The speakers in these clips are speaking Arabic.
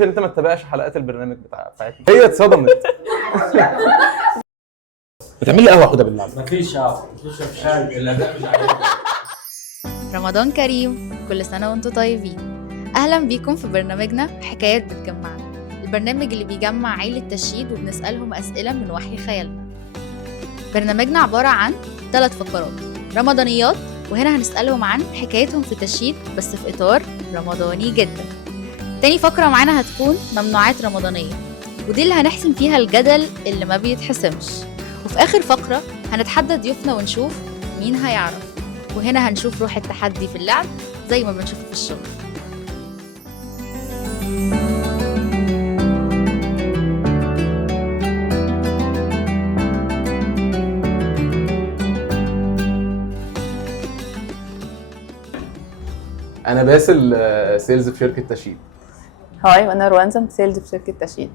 انت ما تتابعش حلقات البرنامج بتاعتنا. هي اتصدمت. بتعمل لي قهوه كده بالله. مفيش شاي الا ده مش عارف. رمضان كريم، كل سنة وانتم طيبين. أهلا بيكم في برنامجنا حكايات بتجمعنا، البرنامج اللي بيجمع عيلة تشييد وبنسألهم أسئلة من وحي خيالنا. برنامجنا عبارة عن 3 فقرات رمضانيات، وهنا هنسألهم عن حكايتهم في تشييد بس في إطار رمضاني جدا. تاني فقرة معانا هتكون ممنوعات رمضانية، ودي اللي هنحسم فيها الجدل اللي ما بيتحسمش. وفي آخر فقرة هنتحدى ضيوفنا ونشوف مين هيعرف، وهنا هنشوف روح التحدي في اللعب زي ما بنشوفه في الشغل. انا باسل سيلز في شركه تشييد. هاي، وانا روانزا سيلز في شركه تشييد.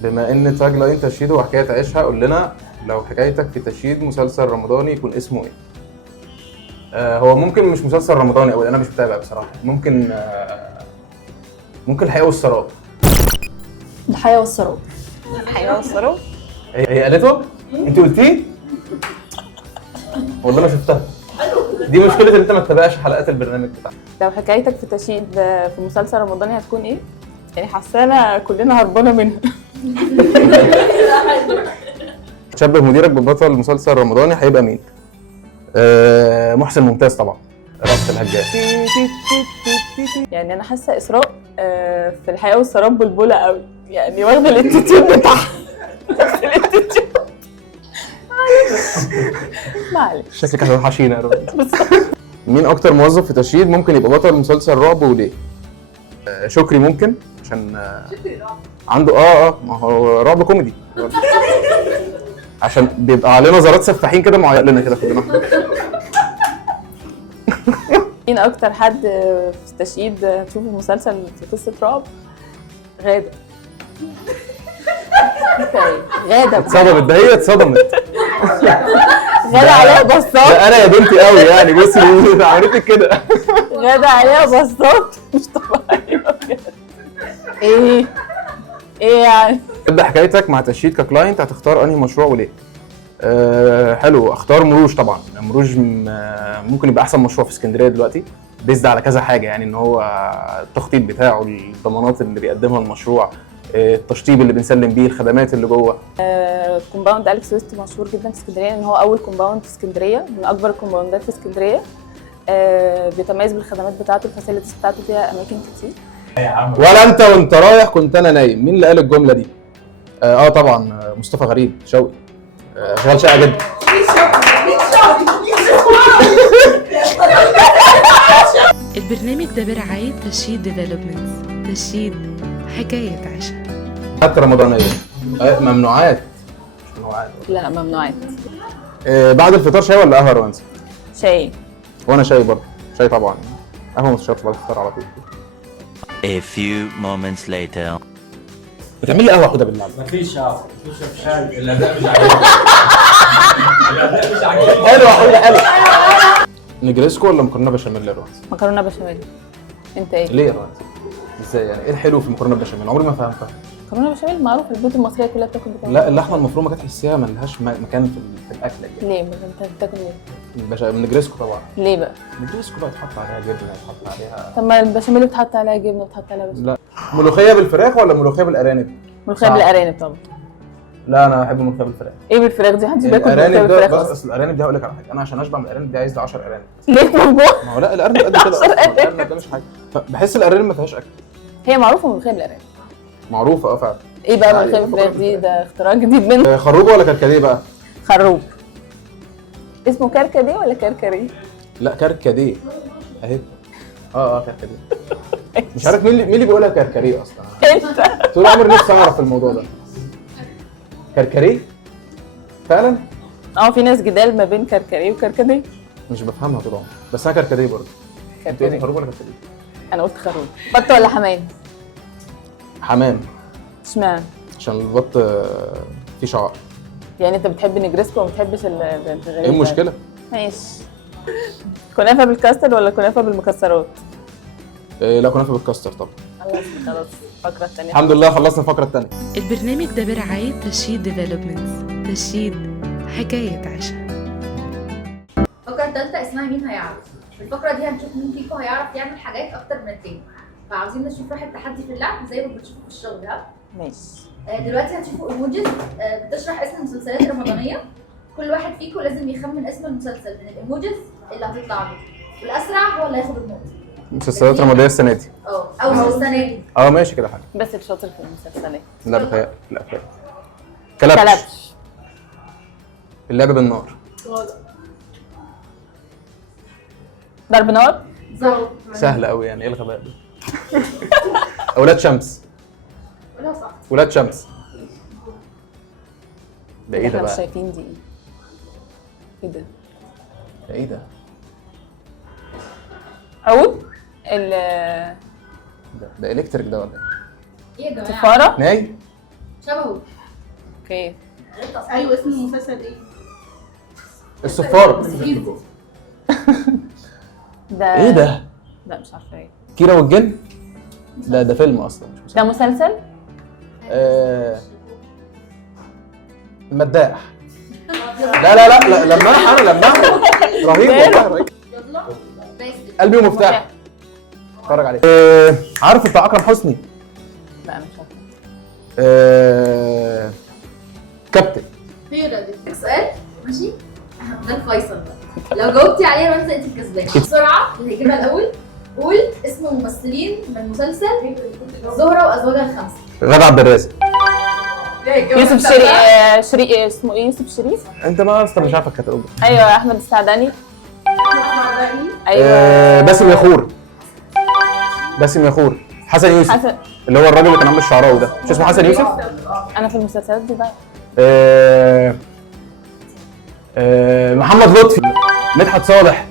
بما ان تاج لاين تشييد وحكايه عيشها، قول لنا لو حكايتك في تشييد مسلسل رمضاني يكون اسمه ايه؟ هو ممكن مش مسلسل رمضاني قوي، انا مش متابع بصراحه. ممكن الحياه والسراب. الحياه والسراب. الحياه والسراب. هي قالته؟ انت قلتيه؟ والله ما شفتها. دي مشكله ان انت ما تتابعش حلقات البرنامج بتاعنا. لو حكايتك في تشييد في مسلسل رمضاني هتكون ايه؟ يعني حاسانا كلنا هربانه منها. تشبه مديرك ببطل مسلسل رمضاني هيبقى مين؟ محسن ممتاز طبعا. رأس الهجان. يعني انا حاسه اسراء في الحياه والسراب بلبله قوي، يعني واخده الاتيتيود بتاعها. الاتيتيود. معلش. شكلك هتوحشينا يا روان. مين اكتر موظف في تشييد ممكن يبقى بطل مسلسل رعب وليه؟ شكري ممكن عشان عنده ما هو رعب كوميدي. عشان بيبقى عليه نظرات سفاحين كده معيق لنا كده كلنا. مين اكتر حد في تشييد هتشوفه مسلسل في قصه رعب؟ غاده. غاده اتصدمت، ده هي اتصدمت. غاده عليها بصات. ده انا يا بنتي قوي يعني. بصي عملت لك كده. غاده عليها بصات مش طبيعيه بجد. ايه يعني؟ ابدا حكايتك مع تشييد ككلاينت، هتختار انهي مشروع وليه؟ حلو، اختار مروج طبعا. مروج ممكن يبقى احسن مشروع في اسكندريه دلوقتي، بيزد على كذا حاجه، يعني ان هو التخطيط بتاعه، الضمانات اللي بيقدمها المشروع، التشطيب اللي بنسلم بيه، الخدمات اللي جوه. كومباوند أليكس ويست مشهور جدا في اسكندريه، ان هو اول كومباوند في اسكندريه، من اكبر الكومباوندات في اسكندريه. بيتميز بالخدمات بتاعته، الفاسيلتيز بتاعته فيها اماكن كتير. ولا انت وانت رايح كنت انا نايم. مين اللي قال الجمله دي؟ طبعا مصطفى غريب شوقي. شغال شقه جدا. البرنامج ده برعاية تشييد ديفلوبمنتس. تشييد حكاية عيشها. حتى رمضانيه. ممنوعات. مش ممنوعات. لا، ممنوعات. بعد الفطار شاي ولا قهوه روانسي؟ شاي. وانا شاي برضه. شاي طبعا. قهوه ما تشربش بعد الفطار على طول. A few moments later. بتعمل لي قهوه كده بالله. مفيش شاي الا ده مش عارف. حلو حلو. نجريسكو ولا مكرونه بشاميل يا روانسي؟ مكرونه بشاميل. انت ايه؟ ليه يا روانسي؟ ازاي يعني؟ ايه الحلو في المكرونه بشاميل؟ عمري ما فهمتها. مكرونه بشاميل معروف، البيوت المصريه كلها بتاكل بتاكل. لا، اللحمه المفرومه كانت تحسيها ما لهاش مكان في الاكله دي. ليه؟ انت بتاكل ايه؟ نجريسكو طبعا. ليه بقى؟ نجريسكو بقى يتحط عليها جبنه، يتحط عليها. طب ما البشاميل بتحط عليها جبنه، بتحط عليها بشاميل. لا. ملوخيه بالفراخ ولا ملوخيه بالارانب؟ ملوخيه بالارانب طبعا. لا، انا بحب الملوخيه بالفراخ. ايه بالفراخ دي؟ محدش بياكل ملوخيه الارانب بالفراخ ده. اصلا. بس الارانب دي هقول لك على حاجه، انا عشان اشبع من الارانب دي عايز لي 10 ارانب. ليه موجوع؟ ما هو لا، الارنب قد كده اصلا. الارنب ده مش حاجه. بحس الارانب ما فيهاش اكل. هي معروفه ملوخيه بالارانب. معروفه فعلا. ايه بقى ملوخيه بالفراخ دي؟ ده اختراع جديد منه. خروب ولا كركديه بقى؟ خروب. اسمه كركديه ولا كركري؟ لا، كركديه اهي. كركديه. مش عارف مين اللي بيقولها كركريه اصلا. انت. طول عمري نفسي اعرف الموضوع ده. كركريه فعلا. في ناس جدال ما بين كركري وكركديه. مش بفهمها طول عمري، بس انا كركديه برضه. انت قلت خروب ولا كركديه؟ انا قلت خروب. بط ولا حمام؟ حمام. اشمعنى؟ عشان البط فيه شعر. يعني انت بتحب نجرسكو وما بتحبش ايه المشكله؟ ماشي. كنافه بالكاستر ولا كنافه بالمكسرات؟ لا، كنافه بالكاستر طبعا. خلصت خلاص الفقره الثانيه. الحمد لله خلصنا الفقره الثانيه. البرنامج ده برعاية تشييد ديفلوبمنتس. تشييد حكاية عشا. الفقرة التالتة اسمها مين هيعرف. في الفقرة دي هنشوف مين فيكم هيعرف يعمل حاجات أكتر من التاني، فعاوزين نشوف روح التحدي في اللعب زي ما بتشوفوا في الشغل. ها؟ ماشي. دلوقتي هتشوفوا ايموجيز بتشرح اسم المسلسلات الرمضانية. كل واحد فيكم لازم يخمن اسم المسلسل من الايموجيز اللي هتطلع له، والأسرع هو اللي هياخد النقطة. مسلسلات رمضانيه السنه دي. أو السنة دي. ماشي كده حاجه. بس الشاطر في المسلسلات. لا بتهيألي لا كلبش. اللعب بالنار. ضرب نار. سهل قوي يعني، ايه الغباء ده؟ اولاد شمس. قولها صح. ولاد شمس. ده ايه ده احنا مش بقى؟ شايفين دي ايه ده؟ ده ايه ده؟ عود ده الكتريك ده ولا ايه؟ ايه يا جماعة؟ الصفاره. ناي؟ شبهه. اوكي. ايوه اسم المسلسل ايه؟ الصفارة. ده ايه ده؟ لا مش عارفه ايه. كيرة والجن؟ ده فيلم اصلا مش ده مسلسل. مسلسل؟ المداح. لا لماح رهيب والله رهيب. قلبي ومفتاح. اتفرج عليه. عارف بتاع اكرم حسني؟ لا انا مش عارفه. كابتن. في سؤال ماشي؟ ده الفيصل بقى. لو جاوبتي عليه رمزة انت الكسبانة. بسرعة اللي هيجيبها الأول قول اسم ممثلين من مسلسل زهرة وأزواجها الخمسة. غادة عبد الرازق. يوسف شريف اسمه ايه؟ يوسف شريف؟ انت ما اصلا مش عارفه الكتالوج. ايوه احمد السعداني. ايوه باسم يخور. حسن يوسف. اللي هو الراجل اللي كان عامل الشعراوي ده، مش اسمه حسن يوسف؟ انا في المسلسلات دي بقى. محمد لطفي. مدحت صالح.